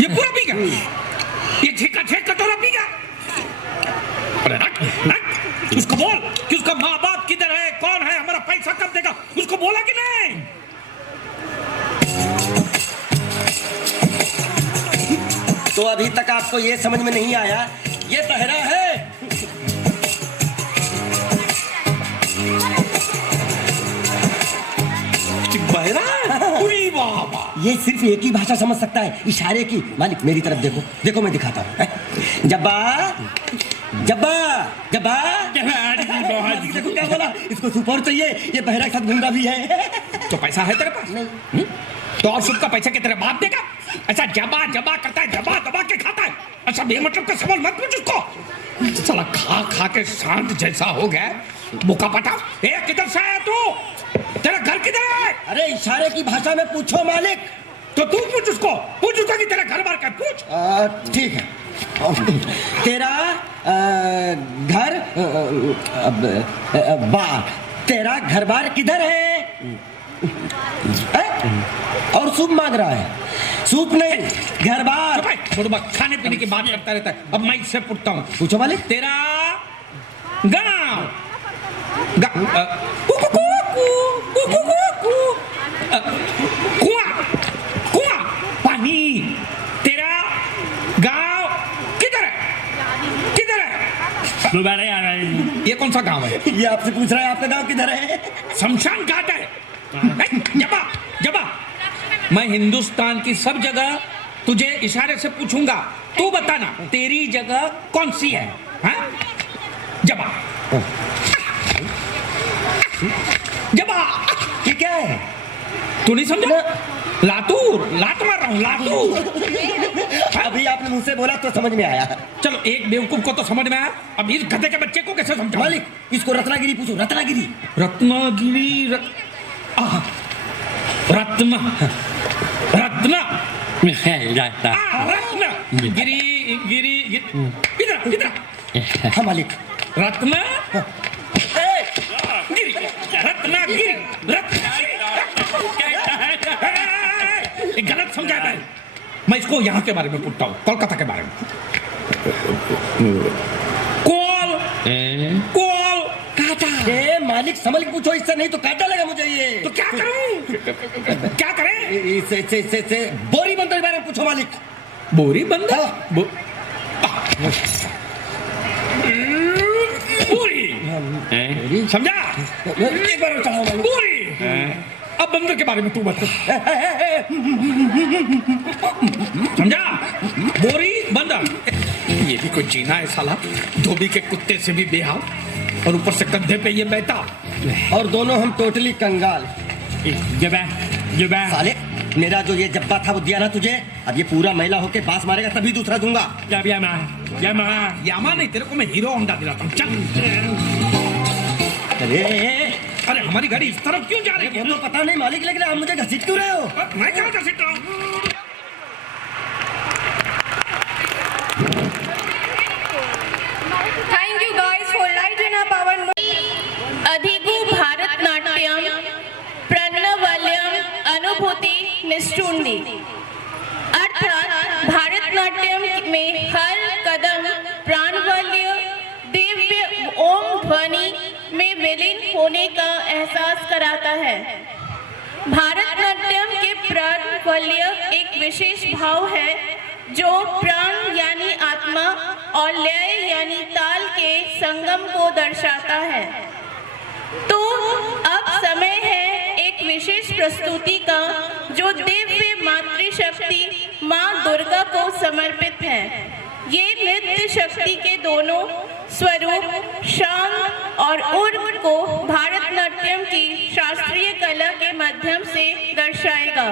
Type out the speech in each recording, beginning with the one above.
ये पूरा पी गया, ये छेका छेक कटोरा पी गया। अरे रख उसको बोल कि उसका माँ बाप किधर है, कौन है, हमारा पैसा कब देगा, उसको बोला कि नहीं? तो अभी तक आपको ये समझ में नहीं आया ये बहरा है। बहरा? उई बाबा, ये सिर्फ एक ही भाषा समझ सकता है, इशारे की। मालिक मेरी तरफ देखो, देखो मैं दिखाता हूँ। जब्बा जब्बा जब्बा, देखो क्या बोला, इसको सुपर चाहिए, ये बहरा के साथ घूमना भी है। तो पैसा है तेरे पास? नहीं। तो और सुख का पैसा के तेरे बाप देगा? ऐसा जबा जबा करता है, जबा दबा के खाता है। अच्छा बेमतलब का सवाल मत पूछ उसको। साला खा खा के शांत जैसा हो गया, मुका पटा। ए किधर से आया तू? तेरा घर किधर है? अरे इशारे की भाषा में पूछो मालिक। तो तू पूछ उसको कि तेरा घर बार क्या, पूछ। ठीक है। तेरा घर बार, तेरा घर बार किधर है? और सूप मांग रहा है। सूप नहीं, घर बार। खाने पीने की बात करता रहता है। अब मैं इससे पूछता हूँ, पूछो मालिक। तेरा गाँव कुआं पानी, तेरा गांव किधर है? किधर है? दोबारा आ रहा है। ये कौन सा गांव है? ये आपसे पूछ रहा है आपका गांव किधर है? शमशान घाट है। जबा जबा, मैं हिंदुस्तान की सब जगह तुझे इशारे से पूछूंगा, तू बताना तेरी जगह कौन सी है? हाँ? जबा जबा, ये क्या है? तू नहीं समझा? लातूर, लात मार रहा हूँ, लातूर। अभी आपने मुझसे बोला तो समझ में आया। चलो एक बेवकूफ को तो समझ में आया, अब इस गधे के बच्चे को कैसे समझाऊं? मालिक इसको रत्नागिरी पूछो, रत्नागिरी। रत्नागिरी रत्न गिरी गिरी इधर इधर। हाँ मालिक। रत्न गिरी, रत्नागिरी, गलत समझा है। मैं इसको यहाँ के बारे में पूछता हूँ, कोलकाता के बारे में। कोल काटा। मालिक समझ के पूछो, इससे नहीं तो काटा लगा मुझे ये। तो क्या करूं? क्या करें? से बोरी बंदर के बारे में पूछो मालिक। बोरी बंदर? बोरी समझा? एक बार चढ़ाओ मालिक। बोरी। अब बंदर के बारे में तू बता। समझा? बोरी बंदर, ये भी कोई जीना है साला, धोबी के कुत्ते से भी बेहाल, और ऊपर से कंधे पे ये बैठा, और दोनों हम टोटली कंगाल। जबा साले मेरा जो ये जब्बा था वो दिया ना तुझे, अब ये पूरा मैला होके बांस मारेगा तभी दूसरा दूंगा। यामा नहीं, तेरे को मैं हीरो होंडा दिलाता हूँ। चल। अरे हमारी गाड़ी इस तरफ क्यों जा रही है? वो तो पता नहीं मालिक, लेकिन आप मुझे घसीट क्यों रहे हो? मैं क्या घसीट रहा हूँ? Thank you guys for lighting up our अधिगु Bharatanatyam प्रणवल्यम अनुभूति निष्ठुंडी। अर्थात भारतनाट्यम में हर कदम प्राणवल्य दिव्य ओम ध्वनि में विलीन होने का एहसास कराता है। भारतनाट्यम के प्राणवल्य एक विशेष भाव है जो प्राण यानी आत्मा और लय यानी ताल के संगम को दर्शाता है। तो अब समय है एक विशेष प्रस्तुति का जो दिव्य मातृशक्ति माँ दुर्गा को समर्पित है। ये नृत्य शक्ति के दोनों स्वरूप शांत और उर्ग को भारतनाट्यम की शास्त्रीय कला के माध्यम से दर्शाएगा।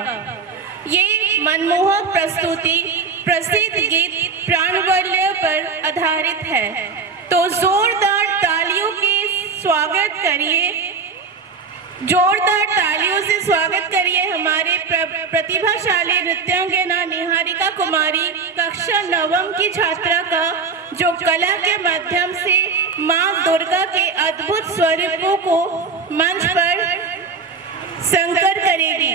ये मनमोहक प्रस्तुति प्रसिद्ध गीत प्राणवल्य पर आधारित है। तो जोरदार तालियों के स्वागत करिए, जोरदार तालियों से स्वागत करिए हमारे प्रतिभाशाली नृत्यांगना निहारिका कुमारी कक्षा 9वीं की छात्रा का, जो कला के माध्यम से मां दुर्गा के अद्भुत स्वरूपों को मंच पर संकर करेगी।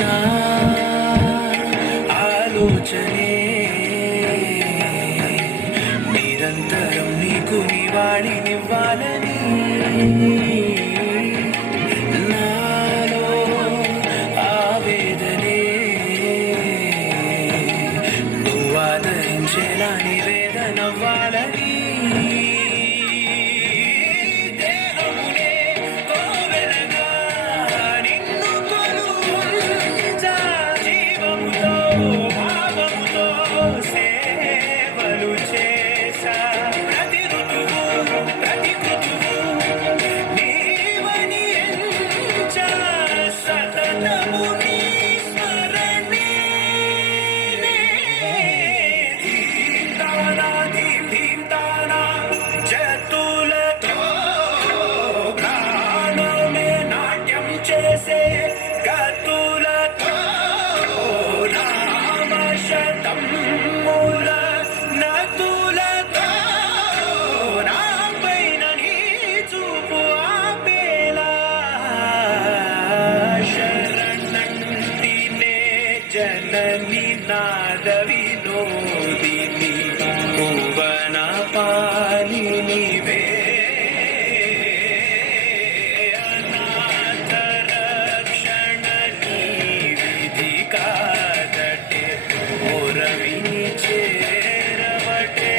నా ఆలోచనే నిరంతరం నీకు నివాళినివ్వాలని నాలో ఆవేదనే నువ్వు ఆదరించేలా నివేదనవ్వాలని దేహమునే కోవెలగా నిన్ను కొలువుంచా జీవముతో భావముతో సేవలు చేసా ప్రతి ఋతువు ప్రతి కృతువు నీవని ఎంచా సతతము నీ స్మరణే ధీంతానా ధీంతానా జతులతో ప్రాణమే నాట్యం చేసే గతులతో నామశతం మూల నతులతో నా పైన నీ చూపు ఆపేలా శరణంటినే జనని నాద వినోదిని భువన పాలినివే అనాథ రక్షణ నీ విధి కాదటే మొరవిని చేరవటే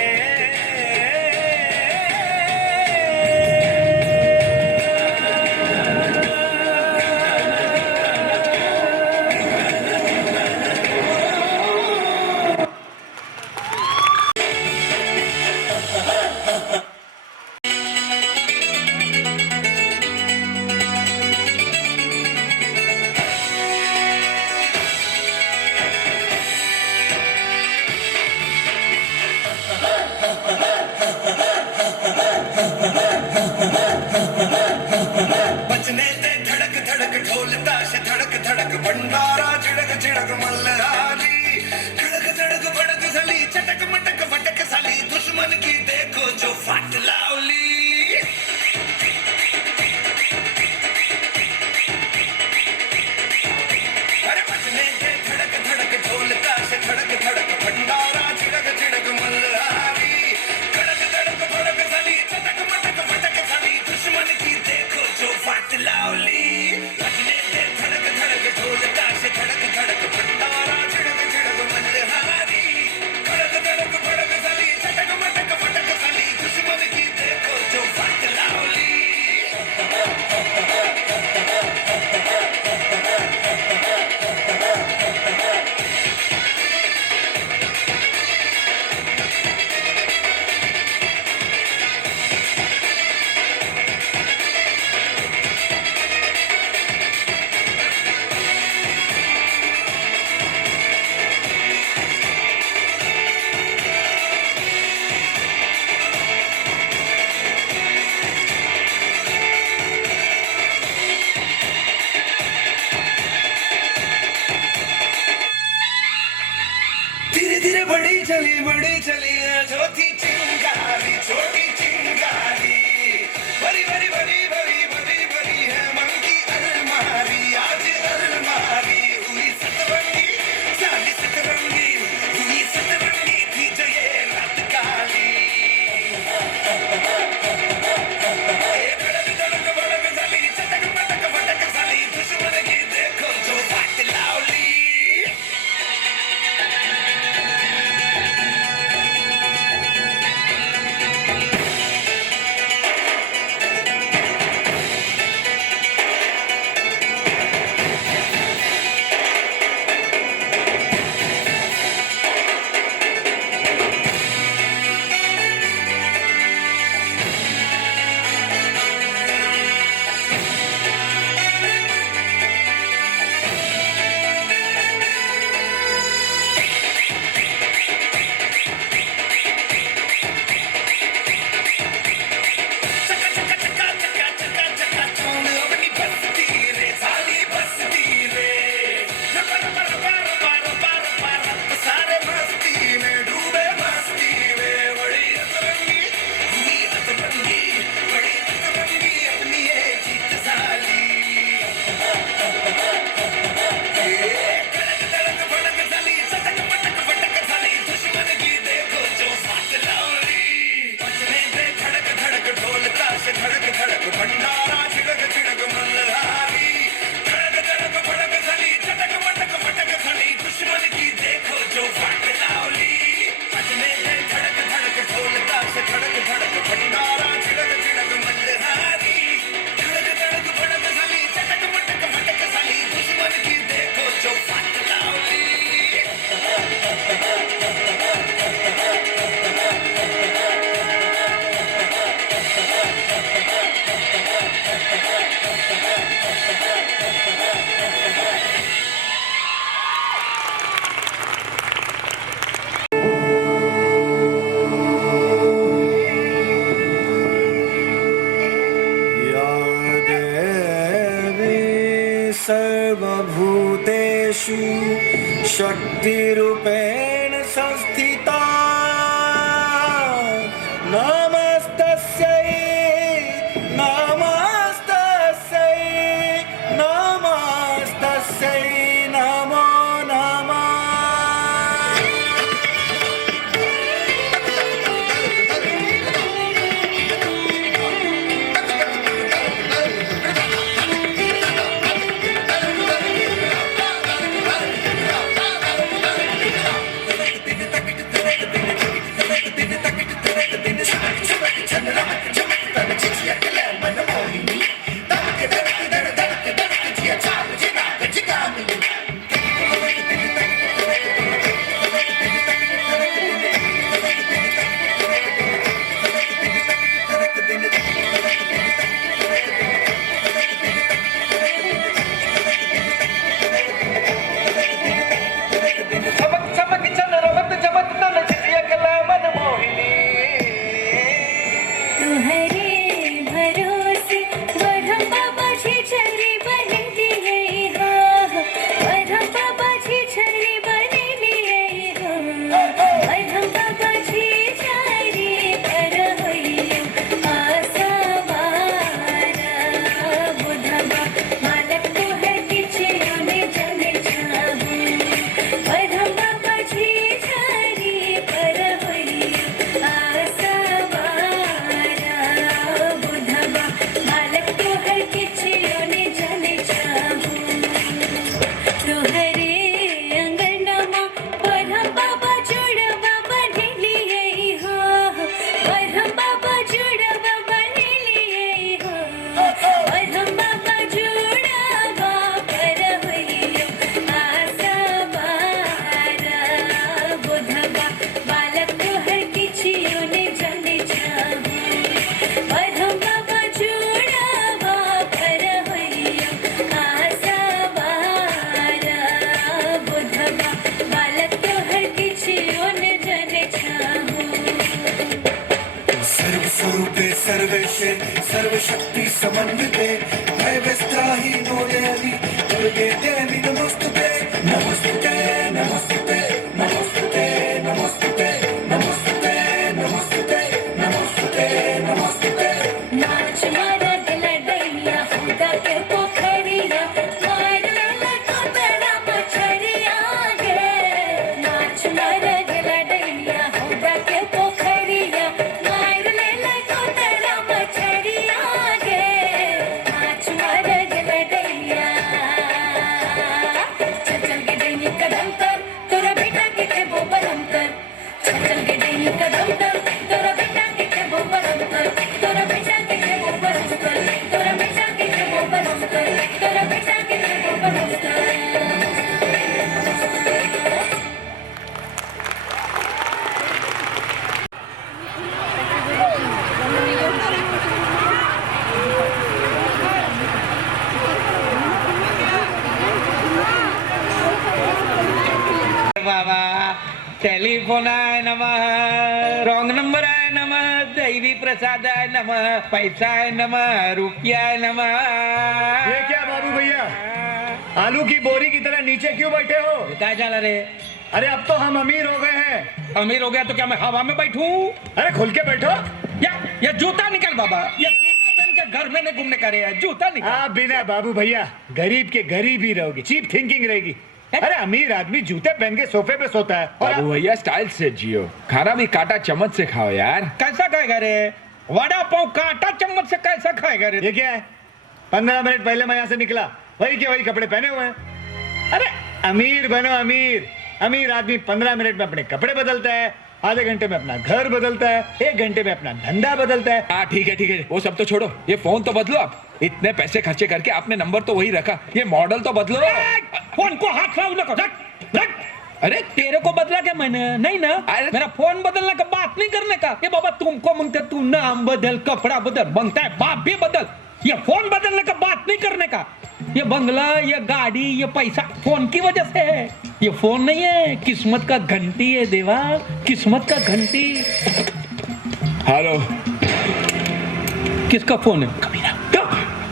बचने ते धड़क धड़क ढोल ताश धड़क धड़क भंडारा चिड़क चिड़क मल्हारी खड़क धड़क भड़क सली चटक मटक फटक सली दुश्मन की देखो जो फट लावली अरे बचने ते धड़क धड़क ढोल ताश धड़क धड़क भंडारा चिड़क चिड़क मल्हारी खड़क धड़क भड़क सली चटक मटक फटक सली दुश्मन की देखो जो फट लावली बजने ते धड़क धड़क ढोल ताश धड़क धड़क भंडारा चिड़क चिड़क मल्हारी खड़क धड़क भड़क सली चटक मटक फटक सली दुश्मन की देखो जो फट लावली धीरे धीरे बड़ी चली छोटी चिंगारी छोटी चिंगारी बड़ी बड़ी बड़ी बड़ी बड़ी बड़ी है मन की अलमारी आज अलमारी हुई सतरंगी साली सतरंगी हुई सतरंगी थी जो ये रात काली धड़क धड़क भड़क साली चटक मटक फटक साली दुश्मन की देखो जो फट लावली सर्वभूतेषु शक्तिरूपेण संस्थिता नमस्तस्यै नमस्तस्यै नमस्तस्यै नमो नमः तुहरे भरोसे वरम बाबाची छरी बनली आहे हो वरम बाबाची छरी बनली आहे हो वरम बाबाची छरी पर होई आसा वारा बुधवा मालक तो है किचे उन्हें जाने चाहूं वरम बाबाची छरी पर होई आसा बुधवा मालक तो हर किचे उन्हें जाने चाहूं तोहरे अंगनमा वरम बाबा जुड़वा बनली है हो वरम बाबा जुड़वा बनली है हो वरम बाबा जुड़वा पर होइयो आसा बारा बुधवा मालक तो हर किचे उन्हें जाने चाहूं वरम बाबा जुड़वा पर होइयो आसा बारा बुधवा मालक तो हर किचे उन्हें जाने चाहूं सर्वस्वरूपे सर्वेशे सर्वशक्ति समन्विते भयव्यस्त्राहि नो देवी दुर्गे देवी नमोस्तुते नमोस्तुते नमोस्तुते नमोस्तुते नमोस्तुते नमोस्तुते नमोस्तुते नमोस्तुते नमोस्तुते नाच मारा गला डैया हुदा के पोखरिया मारा लगा बड़ा मछरिया गे नाच मारा गला डैया हुदा के पोखरिया मारा लगा बड़ा मछरिया गे नाच मारा गला डैया चल चल के डैनी कदम कर तोरा बेटा के वो बलम कर चल चल के डैनी कदम कर तोरा बेटा के वो बलम कर तोरा बेटा के वो बलम कर तोरा बेटा के वो बलम कर तोरा बेटा के वो बलम कर बाबा टेलीफोन आहे नमः रॉंग नंबर आहे नमः दैवी प्रसाद आहे नमः पैसा आहे नमः रुपया आहे नमः ये क्या बाबू भैया आलू की बोरी की तरह नीचे क्यों बैठे हो? काय झालं रे अरे अब तो हम अमीर हो गए हैं। अमीर हो गया तो क्या मैं हवा में बैठूं अरे खुल के बैठो। ये जूता निकल बाबा ये जूता पहन के घर में नहीं घूमने का रे जूता निकल आप बिना बाबू भैया गरीब के गरीब ही रहोगे, चीप थिंकिंग रहेगी। अरे अमीर आदमी जूते पहन के सोफे पे सोता है और बाबू भैया स्टाइल से जियो, खाना भी काटा चम्मच से खाओ यार। कैसा खाएगा रे वड़ा पाव काटा चम्मच से कैसा खाएगा रे ये क्या है? 15 मिनट पहले मैं यहाँ से निकला वही के वही कपड़े पहने हुए हैं। अरे अमीर बनो अमीर। अमीर आदमी 15 मिनट में अपने कपड़े बदलता है, आधे घंटे में अपना घर बदलता है, 1 घंटे में अपना धंधा बदलता है। हाँ ठीक है वो सब तो छोड़ो, ये फोन तो बदलो आप। इतने पैसे खर्चे करके आपने नंबर तो वही रखा, ये मॉडल तो बदलो। फोन को हाथ लाओ रख रख। अरे तेरे को बदला क्या मैंने? नहीं ना, मेरा फोन बदलने का बात नहीं करने का। ये बाबा तुमको मांगते, तू नाम बदल, कपड़ा बदल, मांगता है बाप भी बदल। ये फोन बदलने का बात नहीं करने का। ये बंगला, ये गाड़ी, ये पैसा फोन की वजह से है। ये फोन नहीं है, किस्मत का घंटी है देवा, किस्मत का घंटी। हेलो, किसका फोन है? कमीना।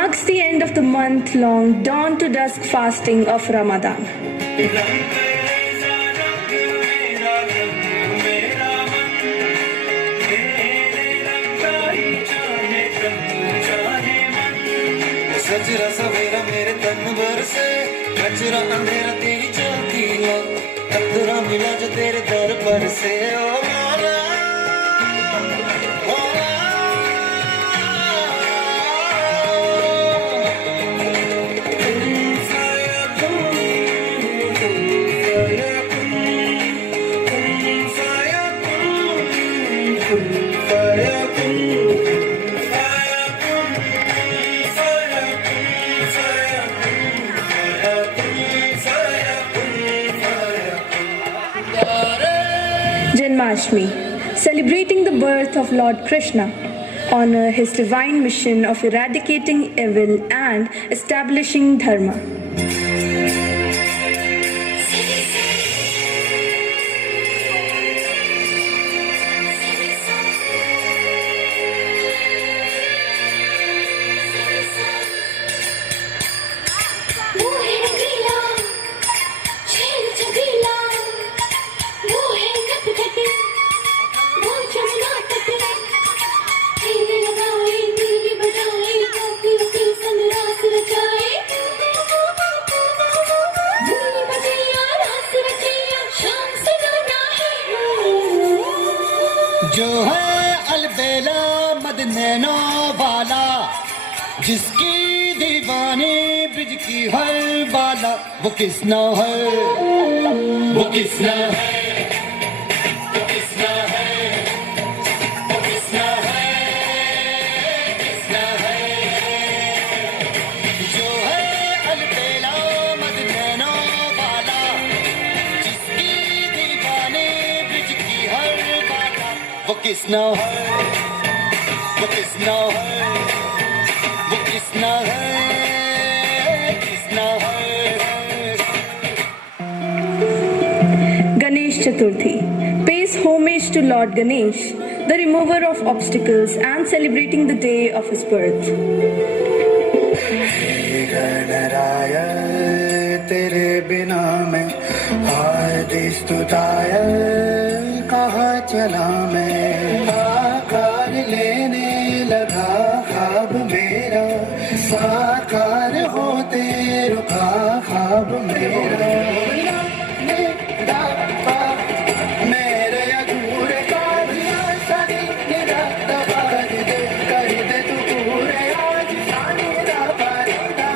marks the end of the month-long dawn to dusk fasting of Ramadan. सजरा सवेरा मेरे तन भर से कचरा अंधेरा तेरी चलती हो कतरा मिला जो तेरे दर पर से ओ मौला Janmashtami, celebrating the birth of Lord Krishna, honor his divine mission of eradicating evil and establishing dharma. वो है रंगीला शेर चबीला वो है कपकटी वो चमना तटी तेरे लगाए दिल बजाए काफी की संग रास रचाए धूल बजैया रास रचैया शाम से गाना है जो है अलबेला मदनैनो वाला जिसकी दीवानी ब्रिज की हर बाला वो किसना है वो किसना है वो किसना है वो किसना है किसना है जो है अलबेला मदनैनो वाला जिसकी दीवानी ब्रिज की हर बाला वो किसना है वो किसना है वो किसना है किसना है Ganesh Chaturthi pays homage to Lord Ganesh, the remover of obstacles, and celebrating the day of his birth. Ganaraya तेरे बिना मैं आदि स्तुताय कहाँ चला मैं आकार लेने लगा ख्वाब मेरा साकार होते रुका ख्वाब मेरा मेरे अधूरे कार्य सदी निरत कर दे तू पूरे आज सानिदा Parida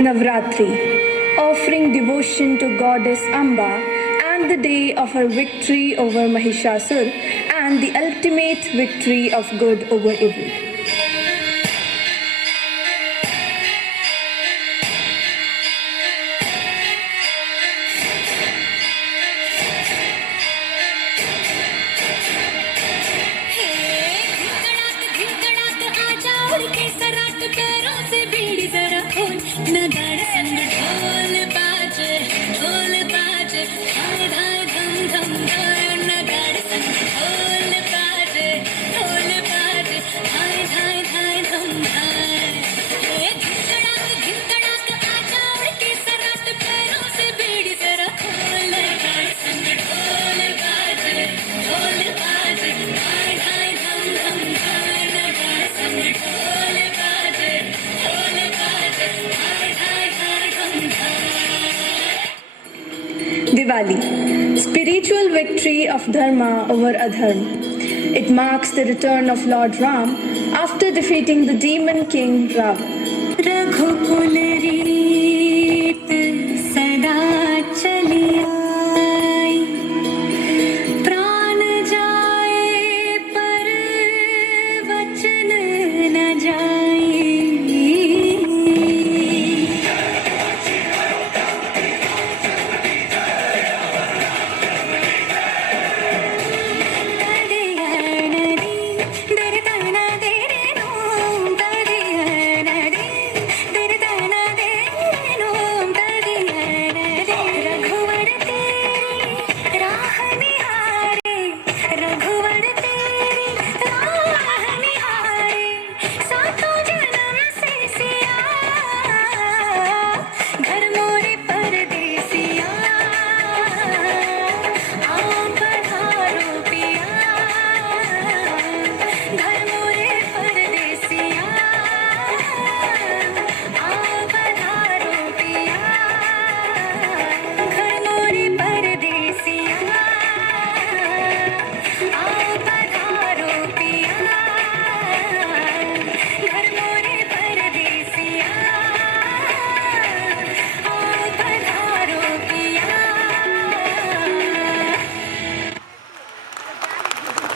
Navratri, offering devotion to goddess Amba and the day of her victory over Mahishasur and the ultimate victory of good over evil. Diwali, spiritual victory of Dharma over Adharma. It marks the return of Lord Ram after defeating the demon king Ravana. रघुकुल री